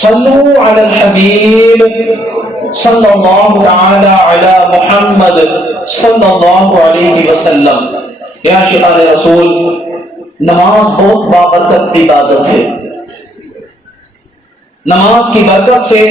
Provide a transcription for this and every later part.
صلو علی الحبیب صلی اللہ تعالی علی محمد صلی اللہ علیہ وسلم۔ یا عاشقان رسول، نماز بہت بابرکت عبادت ہے۔ نماز کی برکت سے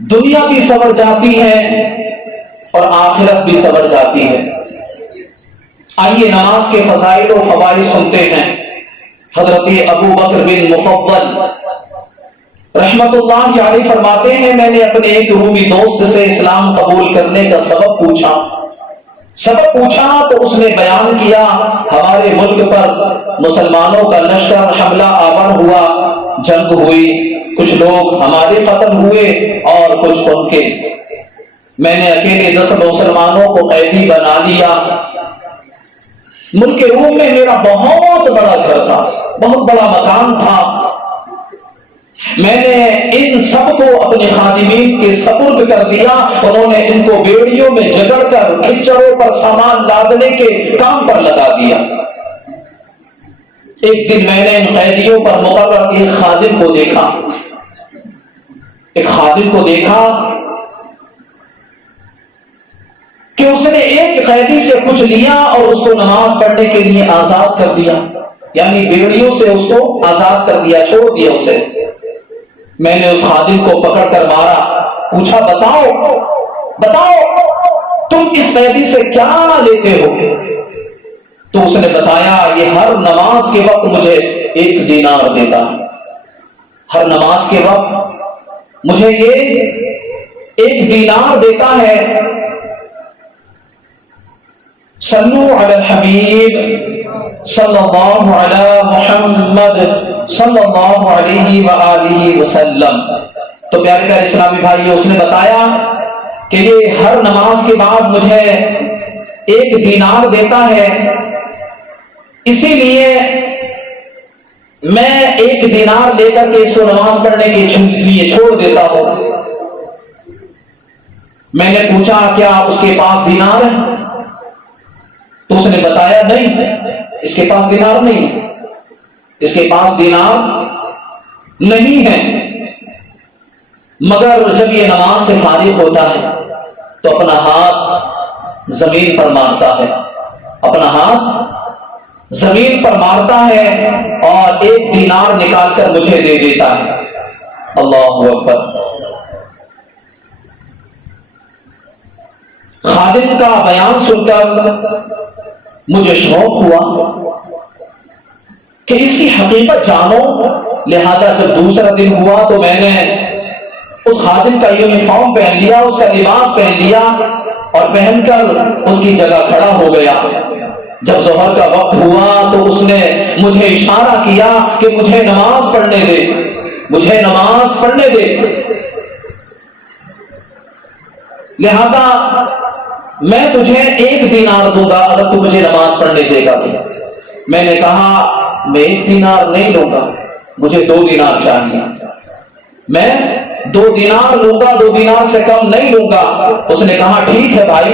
دنیا بھی سنور جاتی ہے اور آخرت بھی سنور جاتی ہے۔ آئیے نماز کے فضائل و فوائد سنتے ہیں۔ حضرت ابو بکر بن مفضل رحمت اللہ علیہ فرماتے ہیں، میں نے اپنے ایک رومی دوست سے اسلام قبول کرنے کا سبب پوچھا تو اس نے بیان کیا، ہمارے ملک پر مسلمانوں کا لشکر حملہ آور ہوا، جنگ ہوئی، کچھ لوگ ہمارے قتل ہوئے اور کچھ ان کے۔ میں نے اکیلے 10 مسلمانوں کو قیدی بنا لیا۔ ملک روم میں میرا بہت بڑا گھر تھا، بہت بڑا مکان تھا۔ میں نے ان سب کو اپنے خادمین کے سپرد کر دیا، انہوں نے ان کو بیڑیوں میں جکڑ کر کھچڑوں پر سامان لادنے کے کام پر لگا دیا۔ ایک دن میں نے ان قیدیوں پر مقرر ایک خادم کو دیکھا کہ اس نے ایک قیدی سے کچھ لیا اور اس کو نماز پڑھنے کے لیے آزاد کر دیا، یعنی بیڑیوں سے اس کو آزاد کر دیا، چھوڑ دیا اسے۔ میں نے اس خادم کو پکڑ کر مارا، پوچھا بتاؤ تم اس قیدی سے کیا لیتے ہو؟ تو اس نے بتایا، یہ ہر نماز کے وقت مجھے 1 دینار دیتا ہے، ہر نماز کے وقت مجھے یہ 1 دینار دیتا ہے۔ صلو علی الحبیب صلی اللہ علی محمد صلی اللہ علیہ وآلہ وسلم۔ تو پیارے پیارے اسلامی بھائی، اس نے بتایا کہ یہ ہر نماز کے بعد مجھے 1 دینار دیتا ہے، اسی لیے میں 1 دینار لے کر کے اس کو نماز پڑھنے کے لیے چھوڑ دیتا ہوں۔ میں نے پوچھا، کیا اس کے پاس دینار ہے؟ تو اس نے بتایا، نہیں، اس کے پاس دینار نہیں ہے، اس کے پاس دینار نہیں ہے، مگر جب یہ نماز سے فارغ ہوتا ہے تو اپنا ہاتھ زمین پر مارتا ہے، اور 1 دینار نکال کر مجھے دے دیتا ہے۔ اللہ اکبر۔ خادم کا بیان سن کر مجھے شوق ہوا کہ اس کی حقیقت جانو، لہذا جب دوسرا دن ہوا تو میں نے اس خادم کا یونیفارم پہن لیا، اس کا لباس پہن لیا اور پہن کر اس کی جگہ کھڑا ہو گیا۔ جب ظہر کا وقت ہوا تو اس نے مجھے اشارہ کیا کہ مجھے نماز پڑھنے دے، لہذا میں تجھے 1 دینار دوں گا اگر تو مجھے نماز پڑھنے دے گا۔ میں نے کہا، میں 1 دینار نہیں لوں گا، مجھے 2 دینار چاہیے، میں 2 دینار لوں گا، 2 دینار سے کم نہیں لوں گا۔ اس نے کہا، ٹھیک ہے بھائی۔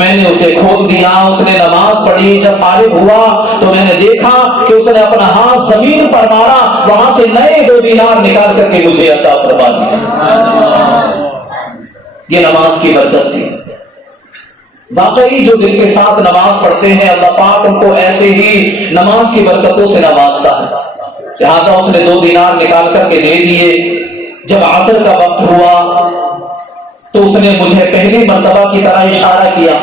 میں نے اسے کھول دیا، اس نے نماز پڑھی۔ جب فارغ ہوا تو میں نے دیکھا کہ اس نے اپنا ہاتھ زمین پر مارا، وہاں سے نئے 2 دینار نکال کر کے مجھے عطا فرما دیا۔ یہ نماز کی برکت تھی۔ واقعی جو دل کے ساتھ نماز پڑھتے ہیں، اللہ پاک ان کو ایسے ہی نماز کی برکتوں سے نوازتا ہے۔ لہٰذا اس نے 2 دینار نکال کر کے دے دیے۔ جب عصر کا وقت ہوا تو اس نے مجھے پہلی مرتبہ کی طرح اشارہ کیا،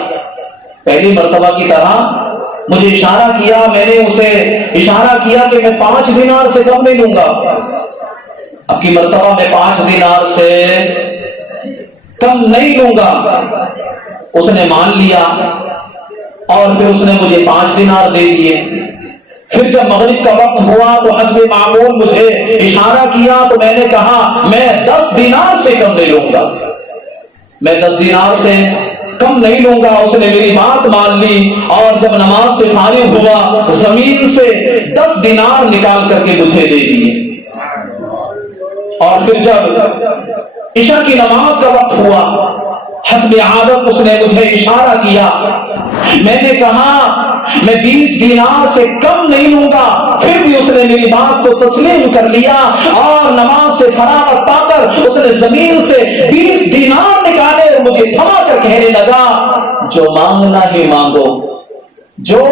میں نے اسے اشارہ کیا کہ میں 5 دینار سے کم نہیں لوں گا۔ اب کی مرتبہ میں 5 دینار سے کم نہیں لوں گا۔ اس نے مان لیا اور پھر اس نے مجھے 5 دینار دے دیے۔ پھر جب مغرب کا وقت ہوا تو حسب معمول مجھے اشارہ کیا تو میں نے کہا، میں 10 دینار سے کم نہیں لوں گا، میں 10 دینار سے کم نہیں لوں گا۔ اس نے میری بات مان لی اور جب نماز سے فارغ ہوا زمین سے 10 دینار نکال کر کے مجھے دے دیے۔ اور پھر جب عشاء کی نماز کا وقت ہوا، حسب عادت اس نے مجھے اشارہ کیا. میں نے کہا میں 20 دینار سے کم نہیں لوں گا. پھر بھی اس نے میری بات کو تسلیم کر لیا اور نماز سے فراغت پا کر اس نے زمین سے 20 دینار نکالے اور مجھے تھما کر کہنے لگا جو مانگنا ہی مانگو، جو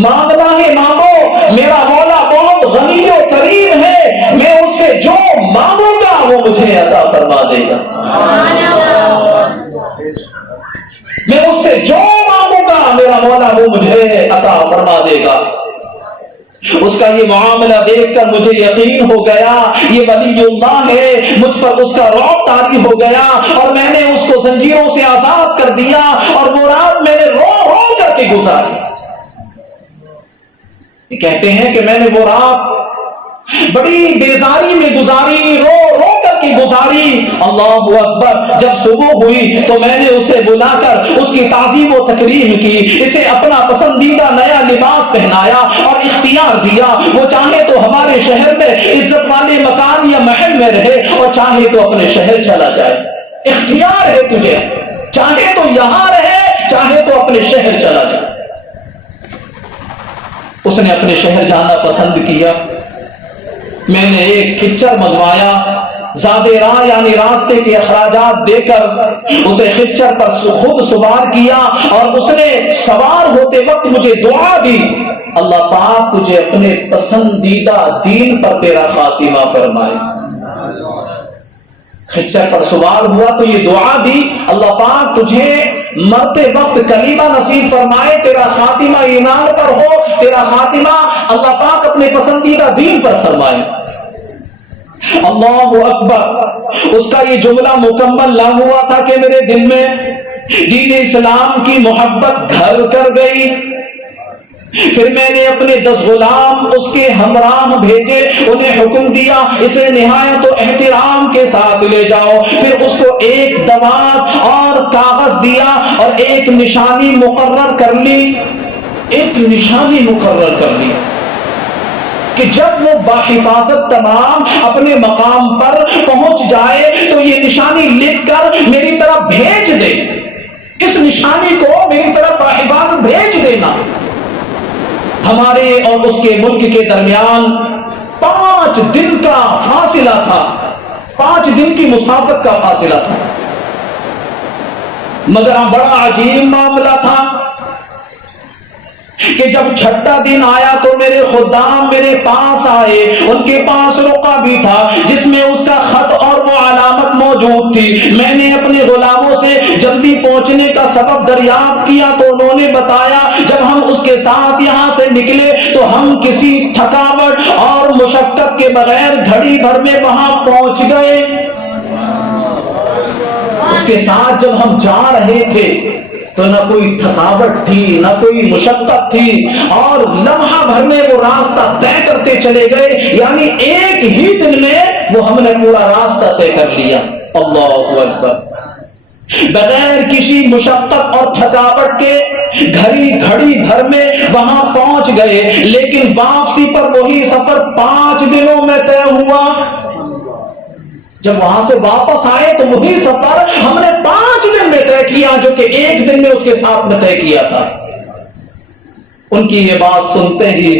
مانگنا ہی مانگو، میرا مولا بہت غنی و کریم ہے، میں اس سے جو مانگوں گا وہ مجھے عطا فرما دے گا. میں اس سے جو مانگوں گا میرا مولا وہ مجھے عطا فرما دے گا. اس کا یہ معاملہ دیکھ کر مجھے یقین ہو گیا یہ ولی اللہ ہے. مجھ پر اس کا رعب طاری ہو گیا اور میں نے اس کو زنجیروں سے آزاد کر دیا اور وہ رات میں نے رو رو کر کے گزاری. کہتے ہیں کہ میں نے وہ رات بڑی بیزاری میں گزاری، رو رو کر کے گزاری. اللہ اکبر. جب صبح ہوئی تو میں نے اسے بلا کر اس کی تعظیم و تکریم کی، اسے اپنا پسندیدہ نیا لباس پہنایا اور اختیار دیا وہ چاہے تو ہمارے شہر میں عزت والے مکان یا محل میں رہے اور چاہے تو اپنے شہر چلا جائے. اختیار ہے تجھے، چاہے تو یہاں رہے چاہے تو اپنے شہر چلا جائے. اس نے اپنے شہر جانا پسند کیا. میں نے ایک خچر منگوایا، زادے راہ یعنی راستے کے اخراجات دے کر اسے خچر پر خود سوار کیا اور اس نے سوار ہوتے وقت مجھے دعا دی اللہ پاک تجھے اپنے پسندیدہ دین پر تیرا خاتمہ فرمائے. خچر پر سوار ہوا تو یہ دعا دی اللہ پاک تجھے مرتے وقت کلمہ نصیب فرمائے، تیرا خاتمہ ایمان پر ہو، تیرا خاتمہ اللہ پاک اپنے پسندیدہ دین پر فرمائے. اللہ اکبر. اس کا یہ جملہ مکمل نہ ہوا تھا کہ میرے دل میں دین اسلام کی محبت گھر کر گئی. پھر میں نے اپنے 10 غلام اس کے ہمراہ بھیجے، انہیں حکم دیا اسے نہایت و احترام کے ساتھ لے جاؤ. پھر اس کو ایک دوات اور کاغذ دیا اور ایک نشانی مقرر کر لی، ایک نشانی مقرر کر لی کہ جب وہ باحفاظت تمام اپنے مقام پر پہنچ جائے تو یہ نشانی لکھ کر میری طرف بھیج دے. اس نشانی کو میری طرف باحفاظت بھیج دینا. ہمارے اور اس کے ملک کے درمیان 5 دن کا فاصلہ تھا، 5 دن کی مسافت کا فاصلہ تھا. مگر بڑا عجیب معاملہ تھا کہ جب 6واں دن آیا تو میرے خدام میرے پاس آئے. ان کے پاس رقعہ بھی تھا جس میں اس کا خط اور وہ علامت موجود تھی. میں نے اپنے غلاموں سے جلدی پہنچنے کا سبب دریافت کیا تو انہوں نے بتایا جب ہم اس کے ساتھ یہاں سے نکلے تو ہم کسی تھکاوٹ اور مشقت کے بغیر گھڑی بھر میں وہاں پہنچ گئے. اس کے ساتھ جب ہم جا رہے تھے تو نہ کوئی تھکاوٹ تھی نہ کوئی مشقت تھی اور لمحہ بھر میں وہ راستہ طے کرتے چلے گئے. یعنی ایک ہی دن میں وہ ہم نے پورا راستہ طے کر لیا. اللہ اکبر. بغیر کسی مشقت اور تھکاوٹ کے گھڑی بھر میں وہاں پہنچ گئے. لیکن واپسی پر وہی سفر 5 دنوں میں طے ہوا. جب وہاں سے واپس آئے تو وہی سفر ہم نے 5 دن میں طے کیا جو کہ 1 دن میں اس کے ساتھ میں طے کیا تھا. ان کی یہ بات سنتے ہی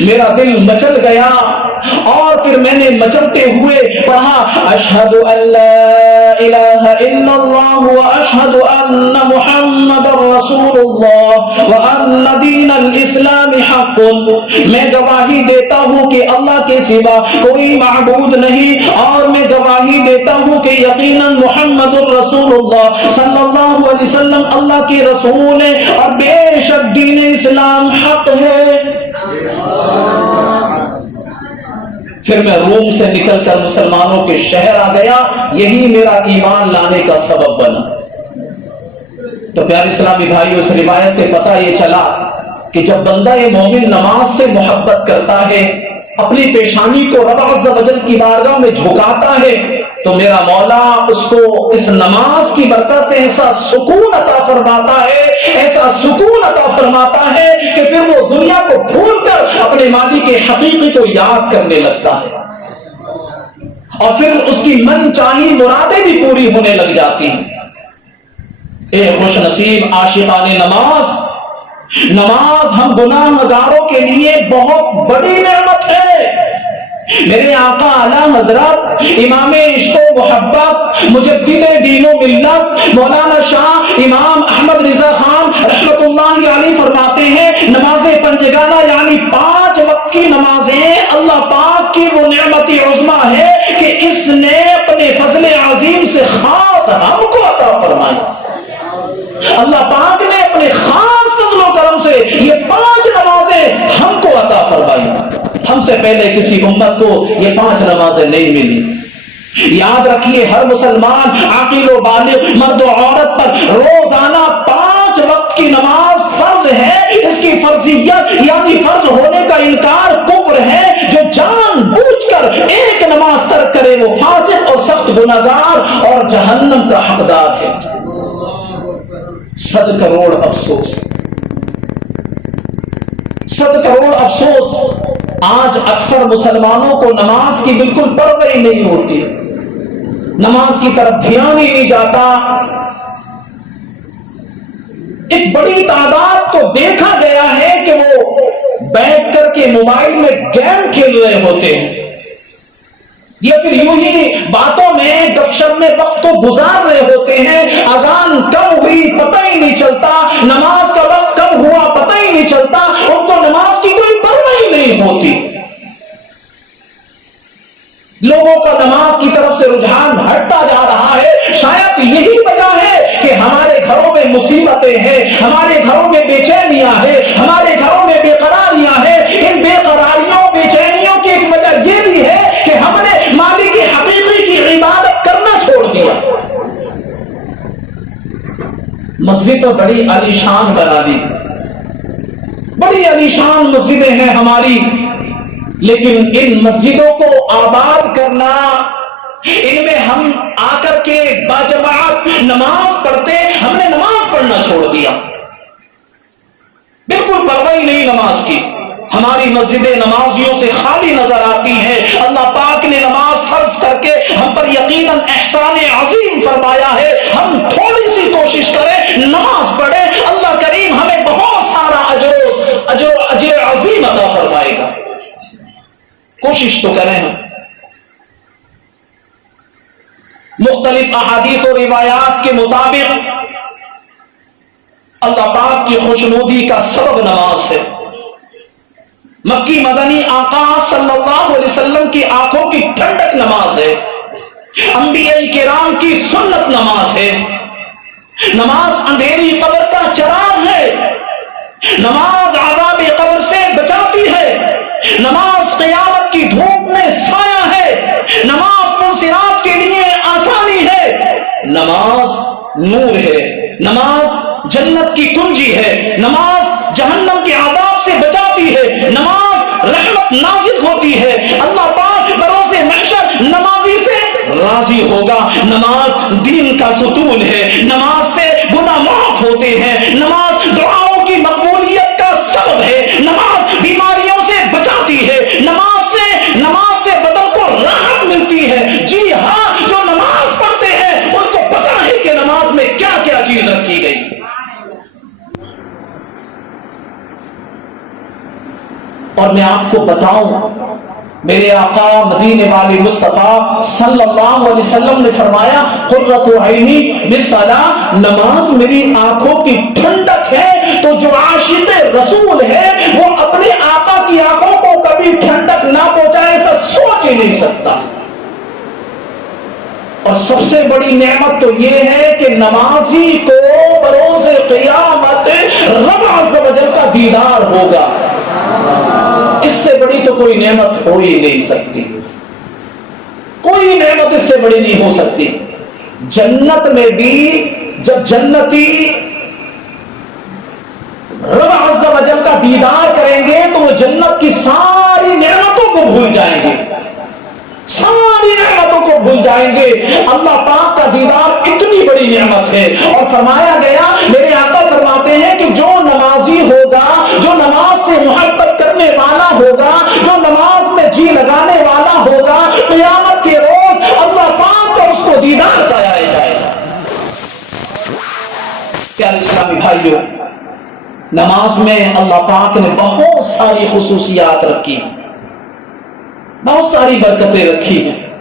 میرا دل مچل گیا اور پھر میں نے مچلتے ہوئے پڑھا اشہد ان لا الہ الا اللہ واشہد ان محمد رسول اللہ وان دین الاسلام حق. میں گواہی دیتا ہوں کہ اللہ کے سوا کوئی معبود نہیں اور میں گواہی دیتا ہوں کہ یقیناً محمد الرسول اللہ صلی اللہ علیہ وسلم اللہ کے رسول ہے اور بے شک دین اسلام حق ہے. پھر میں روم سے نکل کر مسلمانوں کے شہر آ گیا. یہی میرا ایمان لانے کا سبب بنا. تو پیارے اسلامی بھائی اس روایت سے پتہ یہ چلا کہ جب بندہ مومن نماز سے محبت کرتا ہے اپنی پیشانی کو رب عز و جل کی بارگاہ میں جھکاتا ہے تو میرا مولا اس کو اس نماز کی برکت سے ایسا سکون عطا فرماتا ہے، ایسا سکون عطا فرماتا ہے کہ پھر وہ دنیا کو بھول کر اپنے مالک کے حقیقی کو یاد کرنے لگتا ہے اور پھر اس کی من چاہی مرادیں بھی پوری ہونے لگ جاتی ہیں. اے خوش نصیب عاشقان نماز، نماز ہم گناہ گاروں کے لیے بہت بڑی نعمت ہے۔ میرے آقا اعلی حضرت امام عشق و محبت مجدد دین و ملت مولانا شاہ امام احمد رضا خان رحمت اللہ علیہ فرماتے ہیں نماز پنجگانہ یعنی 5 وقت کی نمازیں اللہ پاک کی وہ نعمت عظمی ہے کہ اس نے اپنے فضل عظیم سے خاص ہم کو عطا فرمائی۔ اللہ پاک نے اپنے خاص فضل و کرم سے یہ 5 نمازیں ہم کو عطا فرمائی۔ ہم سے پہلے کسی امت کو یہ 5 نمازیں نہیں ملی۔ یاد رکھیے ہر مسلمان عاقل و بالغ مرد و عورت پر روزانہ 5 وقت کی نماز فرض ہے۔ اس کی فرضیت یعنی فرض ہونے کا انکار کفر ہے۔ جو جان بوجھ کر ایک نماز ترک کرے وہ فاسق اور سخت گناہگار اور جہنم کا حقدار ہے۔ 100 کروڑ افسوس، 100 کروڑ افسوس، آج اکثر مسلمانوں کو نماز کی بالکل پرواہ ہی نہیں ہوتی، نماز کی طرف دھیان ہی نہیں جاتا۔ ایک بڑی تعداد کو دیکھا گیا ہے کہ وہ بیٹھ کر کے موبائل میں گیم کھیل رہے ہوتے ہیں یا پھر یوں ہی باتوں میں گپ شپ میں وقت کو گزار رہے ہوتے ہیں۔ اذان کب ہوئی پتہ ہی نہیں چلتا، نماز کا وقت کب ہوا پتہ ہی نہیں چلتا، ان کو نماز کی کوئی پرواہ ہی نہیں ہوتی۔ لوگوں کا نماز کی طرف سے رجحان ہٹتا جا رہا ہے۔ شاید یہی وجہ ہے کہ ہمارے گھروں میں مصیبتیں ہیں، ہمارے گھروں میں بے چینیاں ہیں، ہمارے گھروں میں بے قراریاں ہیں۔ ان بے قراریوں بے چینیوں کی ایک وجہ یہ بھی ہے کہ ہم نے مالک حقیقی کی عبادت کرنا چھوڑ دیا۔ مسجد تو بڑی عالیشان بنا دی، بڑی عالیشان مسجدیں ہیں ہماری، لیکن ان مسجدوں کو آباد کرنا، ان میں ہم آ کر کے باجماعت نماز پڑھتے، ہم نے نماز پڑھنا چھوڑ دیا، بالکل پرواہ نہیں نماز کی۔ ہماری مسجدیں نمازیوں سے خالی نظر آتی ہیں۔ اللہ پاک نے نماز فرض کر کے ہم پر یقیناً احسان عظیم فرمایا ہے۔ ہم تھوڑی سی کوشش کریں، نماز پڑھیں، اللہ کریم ہمیں بہت سارا اجر عظیم عطا فرمائے گا۔ کوشش تو کریں ہم۔ مختلف احادیث و روایات کے مطابق اللہ پاک کی خوشنودی کا سبب نماز ہے۔ مکی مدنی آقا صلی اللہ علیہ وسلم کی آنکھوں کی ٹھنڈک نماز ہے، انبیاء کرام کی سنت نماز ہے۔ نماز اندھیری قبر کا چراغ ہے، نماز عذاب قبر سے بچاتی ہے، نماز قیامت کی دھوپ میں سایہ ہے، نماز پرصراط کے لیے آسانی ہے، نماز نور ہے، نماز جنت کی کنجی ہے، نماز جہنم کے عذاب سے بچاتی ہے، نماز رحمت نازل ہوتی ہے، اللہ پاک بروز محشر نمازی سے راضی ہوگا، نماز دین کا ستون ہے، نماز سے گناہ معاف ہوتے ہیں، نماز دعاؤں کی مقبولیت کا سبب ہے، نماز بیماریوں سے بچاتی ہے، نماز سے بدن کو راحت ملتی ہے۔ جی ہاں، جو نماز پڑھتے ہیں ان کو پتہ ہے کہ نماز میں کیا کیا چیز رکھی گئی۔ اور میں آپ کو بتاؤں، میرے آقا مدینے والے مصطفیٰ صلی اللہ علیہ وسلم نے فرمایا قرۃ عینی بالصلاۃ، نماز میری آنکھوں کی ٹھنڈک ہے۔ تو جو عاشق رسول ہے وہ اپنے آقا کی آنکھوں کو کبھی ٹھنڈک نہ پہنچائے ایسا سوچ ہی نہیں سکتا۔ اور سب سے بڑی نعمت تو یہ ہے کہ نمازی کو بروز قیامت رب عز و جل کا دیدار ہوگا۔ اس سے بڑی تو کوئی نعمت ہو ہی نہیں سکتی، کوئی نعمت اس سے بڑی نہیں ہو سکتی۔ جنت میں بھی جب جنتی رب عز و جل کا دیدار کریں گے تو وہ جنت کی ساری نعمتوں کو بھول جائیں گے، ساری نعمتوں کو بھول جائیں گے۔ اللہ پاک کا دیدار اتنی بڑی نعمت ہے۔ اور فرمایا گیا، میرے آقا فرماتے ہیں کہ جو نمازی ہوگا، جو نماز سے محبت کرنے والا ہوگا، جو نماز میں جی لگانے والا ہوگا، قیامت کے روز اللہ پاک کا اس کو دیدار کرایا جائے گا۔ بھائیوں، نماز میں اللہ پاک نے بہت ساری خصوصیات رکھی، بہت ساری برکتیں رکھی ہیں۔